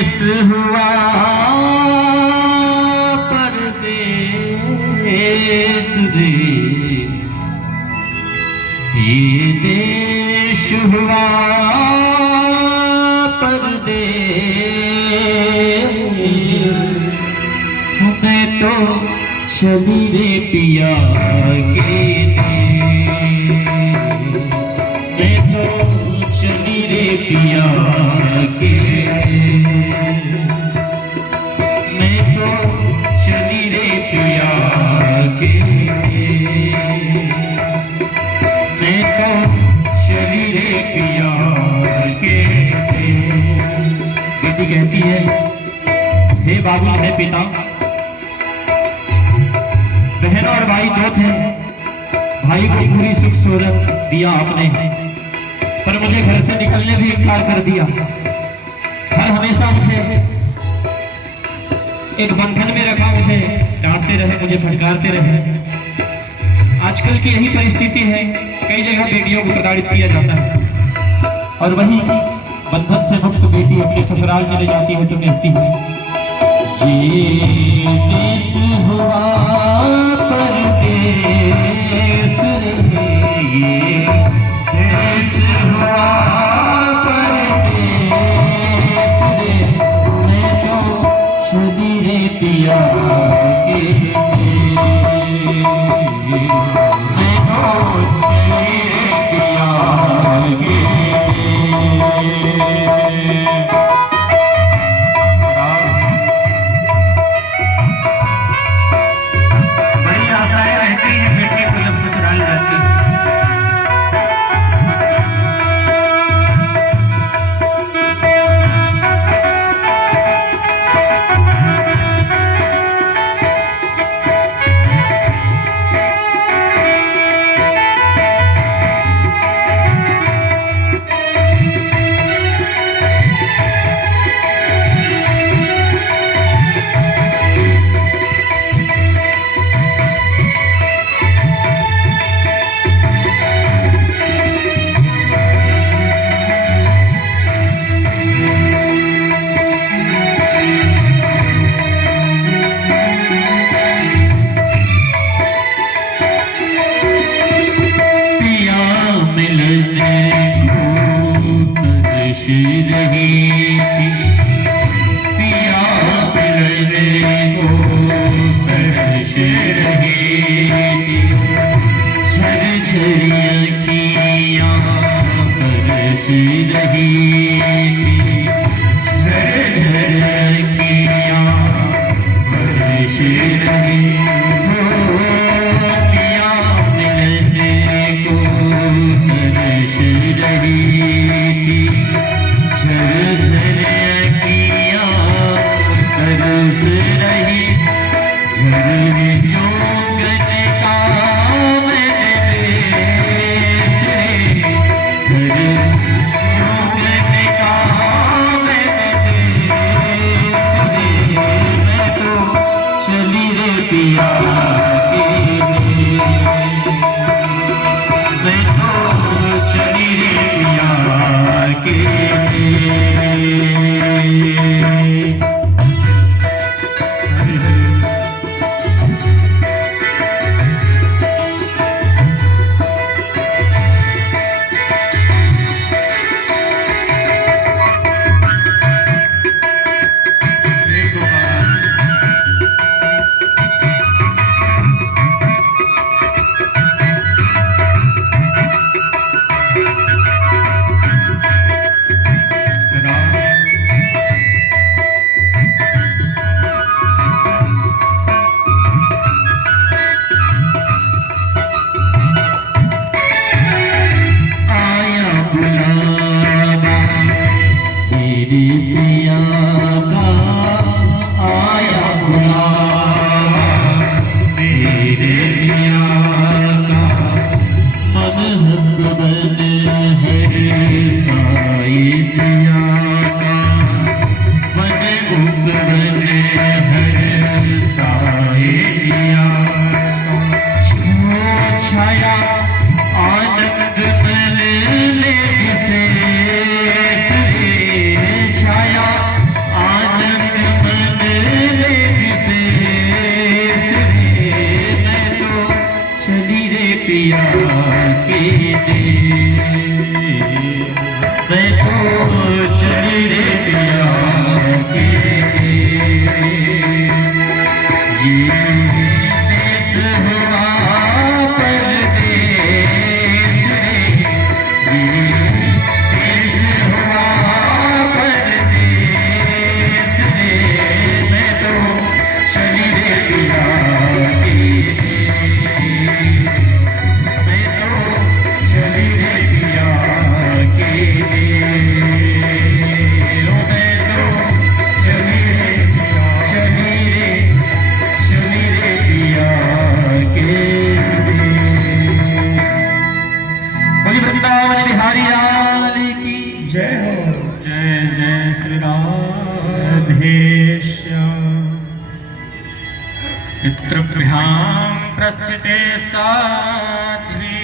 हुआ परदेस रे, ये देश हुआ परदेस। मैं तो चली रे पिया के देश, मैं तो चली रे पिया के, मैं तो चली रे पिया के, मैं तो चली रे पिया के। बेटी कहती है, हे बाबू हे पिता, बहन और भाई दो थे, भाई को पूरी सुख सोहरत दिया आपने, पर मुझे घर से निकलने भी इनकार कर दिया। हर हमेशा मुझे एक बंधन में रखा, मुझे डांटते रहे, मुझे फटकारते रहे। आजकल की यही परिस्थिति है, कई जगह बेटियों को प्रताड़ित किया जाता है, और वही बंधन से मुक्त बेटी अपने ससुराल चले जाती है तो कहती है, ये देश हुआ परदेस रे, ये देश हुआ परदेस रे, मैं तो चली रे पिया के, मैं तो चली रे पिया के। पितृभ्यां प्रस्थिते साध्वी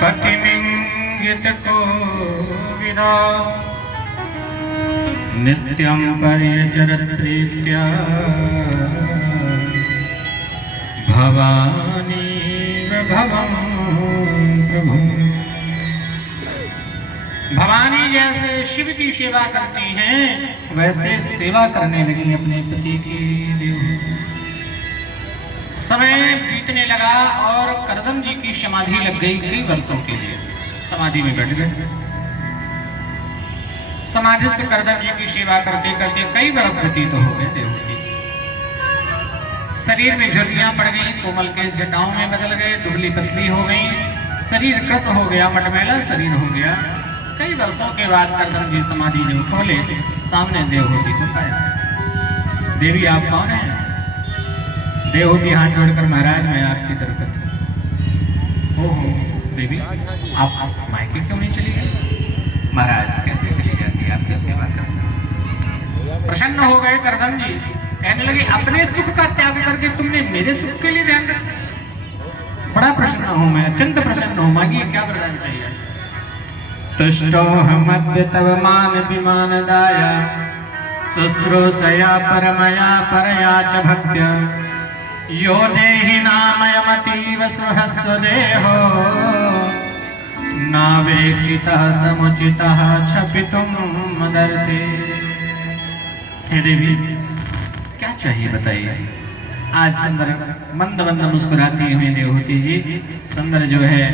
पतिमिंगित कोविदा नित्यं पर्यचरत् प्रीत्या भवानी भवं प्रभु। भवानी जैसे शिव की सेवा करती हैं वैसे सेवा करने लगी अपने पति की देवहूति। समय बीतने लगा और करदम जी की समाधि लग गई। कई वर्षों के लिए समाधि में बैठ गए। समाधिस्थ करदम जी की सेवा करते करते कई वर्ष व्यतीत हो गए। देवहूति शरीर में झुर्रियां पड़ गई, कोमल केश जटाओं में बदल गए, दुबली पतली हो गई, शरीर कृश हो गया, मटमैला शरीर हो गया। कई वर्षों के बाद करदम जी समाधि जब खोले, सामने देवहूति को पाया। देवी आप कौन हैं? देवहूति हाथ जोड़कर महाराज मैं आपकी दरपत हूं। ओहो देवी आप मायके क्यों नहीं चली गई? महाराज कैसे चली जाती है आपकी सेवा करना। प्रसन्न हो गए करदम जी, कहने लगे अपने सुख का त्याग करके तुमने मेरे सुख के लिए ध्यान रखा। बड़ा प्रसन्न हूं मैं, अत्यंत प्रसन्न हूं। मांगिए क्या वरदान चाहिए? तुष्टोऽहमद्य तव मान विमान दाया शुश्रूषया परमया परया च भक्त्या यो देहि नामयमतीव सुहस्व देहो नावेक्षितः समुचितः क्षपितुं मदर्थे। हे देवी क्या चाहिए बताइए? आज सुंदर मंद मंद मुस्कुराती हुई देवहूति जी सुंदर जो है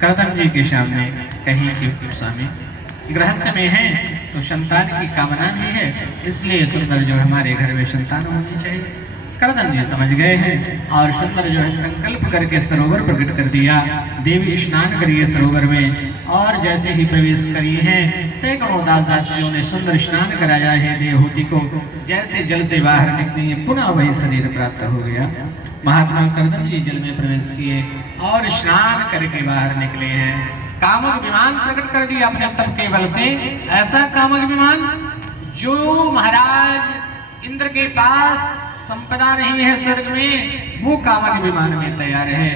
करदम जी के सामने कहीं कि स्वामी गृहस्थ में हैं तो संतान की कामना भी है, इसलिए सुंदर जो हमारे घर में संतान होनी चाहिए। करदम जी समझ गए हैं और सुंदर जो है संकल्प करके सरोवर प्रकट कर दिया। देवी स्नान करिए सरोवर में। और जैसे ही प्रवेश करी हैं सैकड़ों दास दासियों ने सुंदर स्नान कराया है देवहूति को। जैसे जल से बाहर निकली है पुनः वही शरीर प्राप्त हो गया। महात्मा करदम जी जल में प्रवेश किए और स्नान करके बाहर निकले हैं। कामक विमान प्रकट कर दिया अपने तप के बल से। ऐसा कामक विमान जो महाराज इंद्र के पास संपदा नहीं है स्वर्ग में, वो कामक विमान में तैयार है।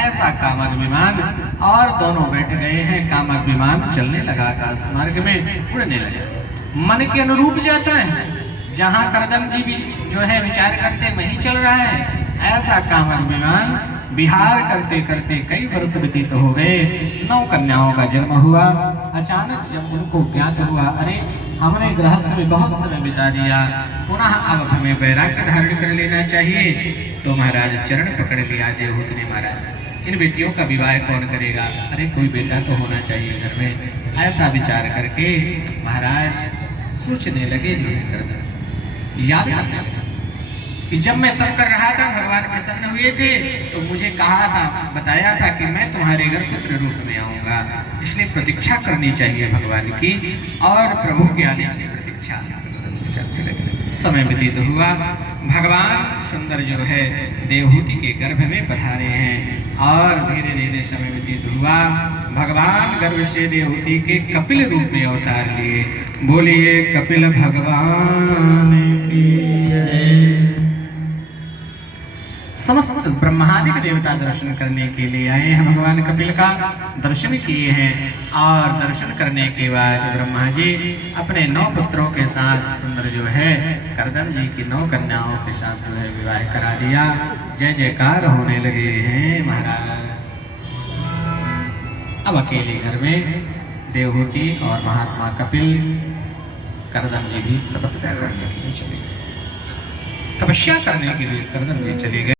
ऐसा कामक विमान और दोनों बैठ गए हैं। कामक विमान चलने लगा, आकाश मार्ग में उड़ने लगा। मन के अनुरूप जाता है, जहां करदम जी भी जो है विचार करते वहीं चल रहा है। ऐसा कामक विमान विहार करते करते कई वर्ष व्यतीत हो गए। 9 कन्याओं का जन्म हुआ। अचानक जब उनको ज्ञात हुआ अरे हमने गृहस्थ में बहुत समय बिता दिया, पुनः अब हमें वैराग्य धारण कर लेना चाहिए, तो महाराज चरण पकड़ लिया देवहूति ने। महाराज इन बेटियों का विवाह कौन करेगा? अरे कोई बेटा तो होना चाहिए घर में। ऐसा विचार करके महाराज सोचने लगे जो है करदम याद करने लगे कि जब मैं तप कर रहा था भगवान प्रसन्न हुए थे तो मुझे कहा था, बताया था कि मैं तुम्हारे घर पुत्र रूप में आऊंगा, इसलिए प्रतीक्षा करनी चाहिए भगवान की। और प्रभु के आने की प्रतीक्षा करने लगे। समय व्यतीत हुआ। भगवान सुंदर जो है देवहूति के गर्भ में पधारे हैं और धीरे धीरे समय व्यतीत हुआ। भगवान गर्भ से देवहूति के कपिल रूप में अवतार लिए। बोलिए कपिल भगवान की जय। समस्त ब्रह्मादिक देवता दर्शन करने के लिए आए हैं। भगवान कपिल का दर्शन किए हैं और दर्शन करने के बाद ब्रह्मा जी अपने 9 पुत्रों के साथ सुंदर जो है करदम जी की 9 कन्याओं के साथ जो है विवाह करा दिया। जय जयकार होने लगे हैं महाराज। अब अकेले घर में देवहूति और महात्मा कपिल करदम जी भी तपस्या करने के लिए चले गए। तपस्या करने के लिए करदम जी चले गए।